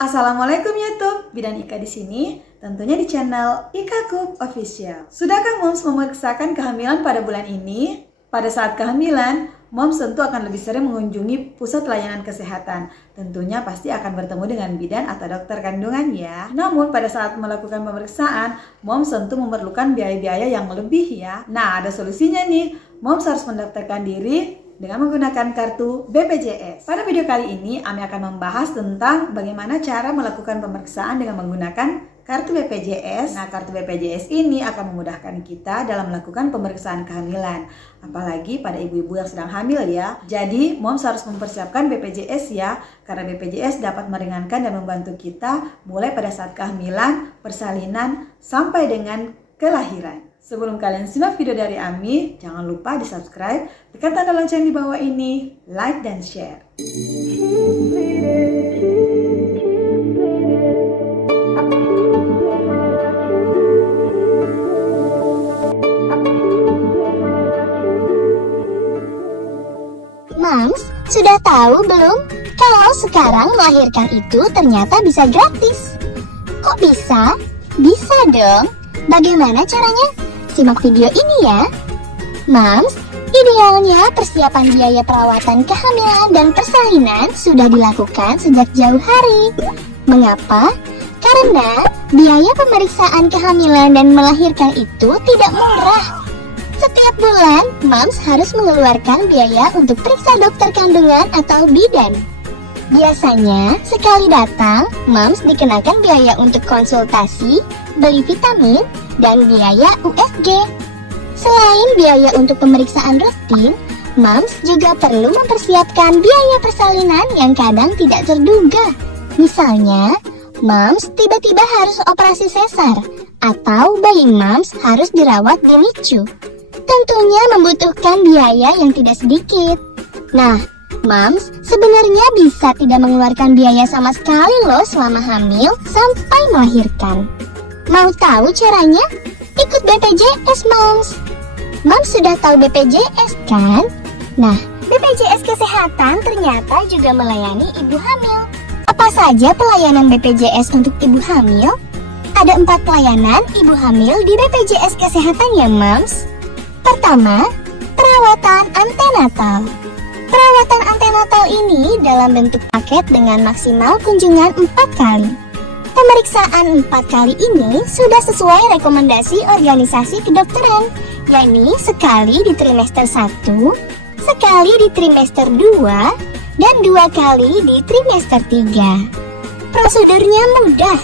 Assalamualaikum YouTube, Bidan Ika di sini, tentunya di channel Ika Cook Official. Sudahkah moms memeriksakan kehamilan pada bulan ini? Pada saat kehamilan, moms tentu akan lebih sering mengunjungi pusat layanan kesehatan. Tentunya pasti akan bertemu dengan bidan atau dokter kandungan ya. Namun pada saat melakukan pemeriksaan, moms tentu memerlukan biaya-biaya yang lebih ya. Nah, ada solusinya nih. Moms harus mendaftarkan diri dengan menggunakan kartu BPJS. Pada video kali ini, Ami akan membahas tentang bagaimana cara melakukan pemeriksaan dengan menggunakan kartu BPJS. Nah, kartu BPJS ini akan memudahkan kita dalam melakukan pemeriksaan kehamilan. Apalagi pada ibu-ibu yang sedang hamil ya. Jadi, moms harus mempersiapkan BPJS ya. Karena BPJS dapat meringankan dan membantu kita mulai pada saat kehamilan, persalinan, sampai dengan kelahiran. Sebelum kalian simak video dari Ami, jangan lupa di subscribe, tekan tanda lonceng di bawah ini, like dan share. Moms, sudah tahu belum kalau sekarang melahirkan itu ternyata bisa gratis? Kok bisa? Bisa dong. Bagaimana caranya? Simak video ini ya. Moms, idealnya persiapan biaya perawatan kehamilan dan persalinan sudah dilakukan sejak jauh hari. Mengapa? Karena biaya pemeriksaan kehamilan dan melahirkan itu tidak murah. Setiap bulan, moms harus mengeluarkan biaya untuk periksa dokter kandungan atau bidan. Biasanya, sekali datang, moms dikenakan biaya untuk konsultasi, beli vitamin, dan biaya USG. Selain biaya untuk pemeriksaan rutin, moms juga perlu mempersiapkan biaya persalinan yang kadang tidak terduga. Misalnya, moms tiba-tiba harus operasi sesar, atau bayi moms harus dirawat di NICU. Tentunya membutuhkan biaya yang tidak sedikit. Nah, moms sebenarnya bisa tidak mengeluarkan biaya sama sekali loh selama hamil sampai melahirkan. Mau tahu caranya? Ikut BPJS, moms. Moms sudah tahu BPJS kan? Nah, BPJS Kesehatan ternyata juga melayani ibu hamil. Apa saja pelayanan BPJS untuk ibu hamil? Ada 4 pelayanan ibu hamil di BPJS Kesehatan ya, moms. Pertama, perawatan antenatal. Perawatan antenatal ini dalam bentuk paket dengan maksimal kunjungan 4 kali. Pemeriksaan 4 kali ini sudah sesuai rekomendasi organisasi kedokteran, yakni sekali di trimester 1, sekali di trimester 2, dan 2 kali di trimester 3. Prosedurnya mudah.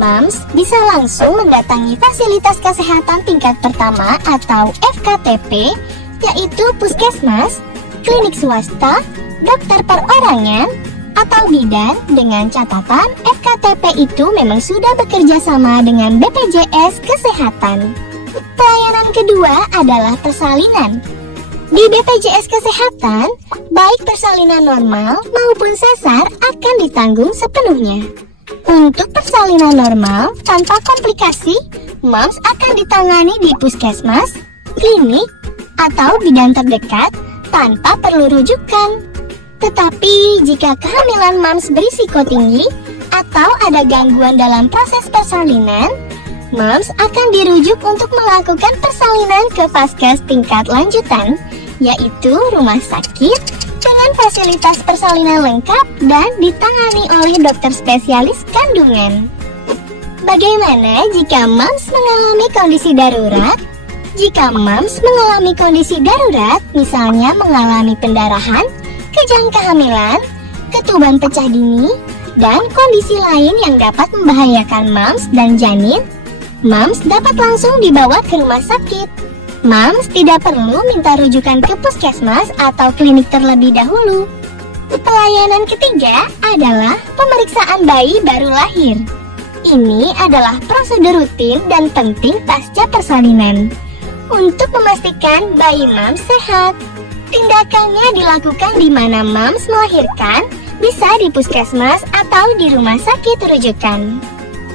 Moms bisa langsung mendatangi fasilitas kesehatan tingkat pertama atau FKTP, yaitu puskesmas, klinik swasta, dokter perorangan, atau bidan dengan catatan FKTP itu memang sudah bekerja sama dengan BPJS Kesehatan. Pelayanan kedua adalah persalinan. Di BPJS Kesehatan, baik persalinan normal maupun sesar akan ditanggung sepenuhnya. Untuk persalinan normal tanpa komplikasi, moms akan ditangani di puskesmas, klinik, atau bidan terdekat tanpa perlu rujukan. Tetapi jika kehamilan moms berisiko tinggi atau ada gangguan dalam proses persalinan, moms akan dirujuk untuk melakukan persalinan ke vaskes tingkat lanjutan, yaitu rumah sakit dengan fasilitas persalinan lengkap dan ditangani oleh dokter spesialis kandungan. Bagaimana jika moms mengalami kondisi darurat? Jika moms mengalami kondisi darurat, misalnya mengalami pendarahan, kejang kehamilan, ketuban pecah dini, dan kondisi lain yang dapat membahayakan moms dan janin, moms dapat langsung dibawa ke rumah sakit. Moms tidak perlu minta rujukan ke puskesmas atau klinik terlebih dahulu. Pelayanan ketiga adalah pemeriksaan bayi baru lahir. Ini adalah prosedur rutin dan penting pasca persalinan untuk memastikan bayi moms sehat. Tindakannya dilakukan di mana moms melahirkan, bisa di puskesmas atau di rumah sakit rujukan.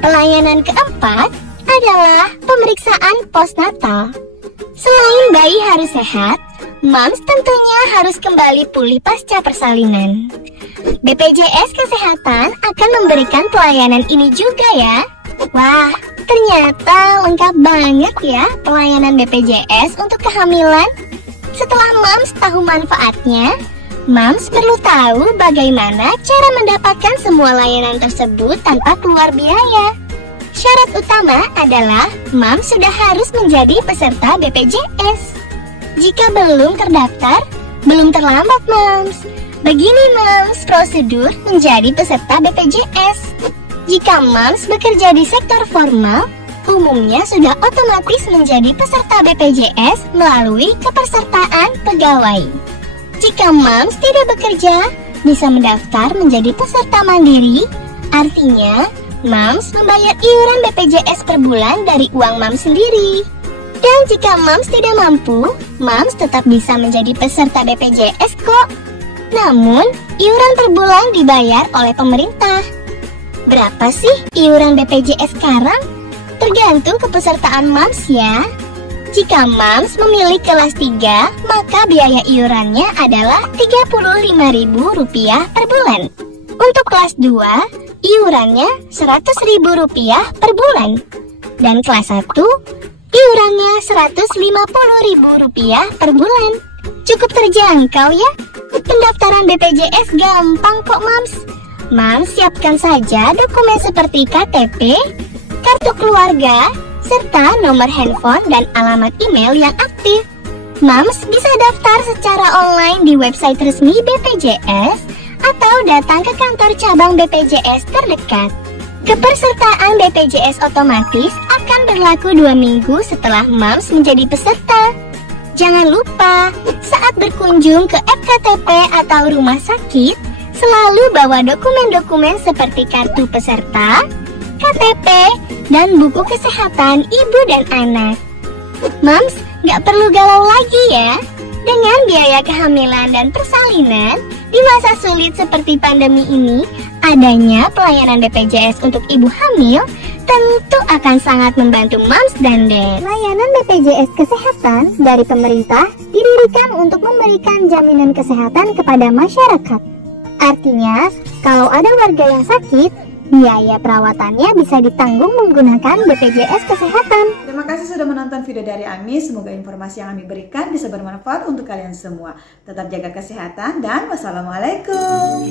Pelayanan keempat adalah pemeriksaan postnatal. Selain bayi harus sehat, Moms tentunya harus kembali pulih pasca persalinan. BPJS Kesehatan akan memberikan pelayanan ini juga ya. Wah, ternyata lengkap banget ya pelayanan BPJS untuk kehamilan. Setelah Moms tahu manfaatnya, Moms perlu tahu bagaimana cara mendapatkan semua layanan tersebut tanpa keluar biaya. Syarat utama adalah Moms sudah harus menjadi peserta BPJS. Jika belum terdaftar, belum terlambat Moms. Begini Moms, prosedur menjadi peserta BPJS. Jika Moms bekerja di sektor formal, umumnya sudah otomatis menjadi peserta BPJS melalui kepesertaan pegawai. Jika Moms tidak bekerja, bisa mendaftar menjadi peserta mandiri, artinya Moms membayar iuran BPJS per bulan dari uang Moms sendiri. Dan jika Moms tidak mampu, Moms tetap bisa menjadi peserta BPJS kok. Namun, iuran per bulan dibayar oleh pemerintah. Berapa sih iuran BPJS sekarang? Tergantung kepesertaan Moms ya. Jika Moms memilih kelas 3, maka biaya iurannya adalah Rp35.000 per bulan. Untuk kelas 2, iurannya Rp100.000 per bulan. Dan kelas 1, iurannya Rp150.000 per bulan. Cukup terjangkau ya. Pendaftaran BPJS gampang kok Moms. Moms siapkan saja dokumen seperti KTP, kartu keluarga, serta nomor handphone dan alamat email yang aktif. Moms bisa daftar secara online di website resmi BPJS atau datang ke kantor cabang BPJS terdekat. Kepesertaan BPJS otomatis akan berlaku 2 minggu setelah Moms menjadi peserta. Jangan lupa, saat berkunjung ke FKTP atau rumah sakit, selalu bawa dokumen-dokumen seperti kartu peserta, KTP, dan buku kesehatan ibu dan anak. Moms, nggak perlu galau lagi ya. Dengan biaya kehamilan dan persalinan, di masa sulit seperti pandemi ini, adanya pelayanan BPJS untuk ibu hamil tentu akan sangat membantu Moms dan Dad. Layanan BPJS Kesehatan dari pemerintah didirikan untuk memberikan jaminan kesehatan kepada masyarakat. Artinya, kalau ada warga yang sakit, biaya perawatannya bisa ditanggung menggunakan BPJS Kesehatan. Terima kasih sudah menonton video dari Ami. Semoga informasi yang Ami berikan bisa bermanfaat untuk kalian semua. Tetap jaga kesehatan dan wassalamualaikum.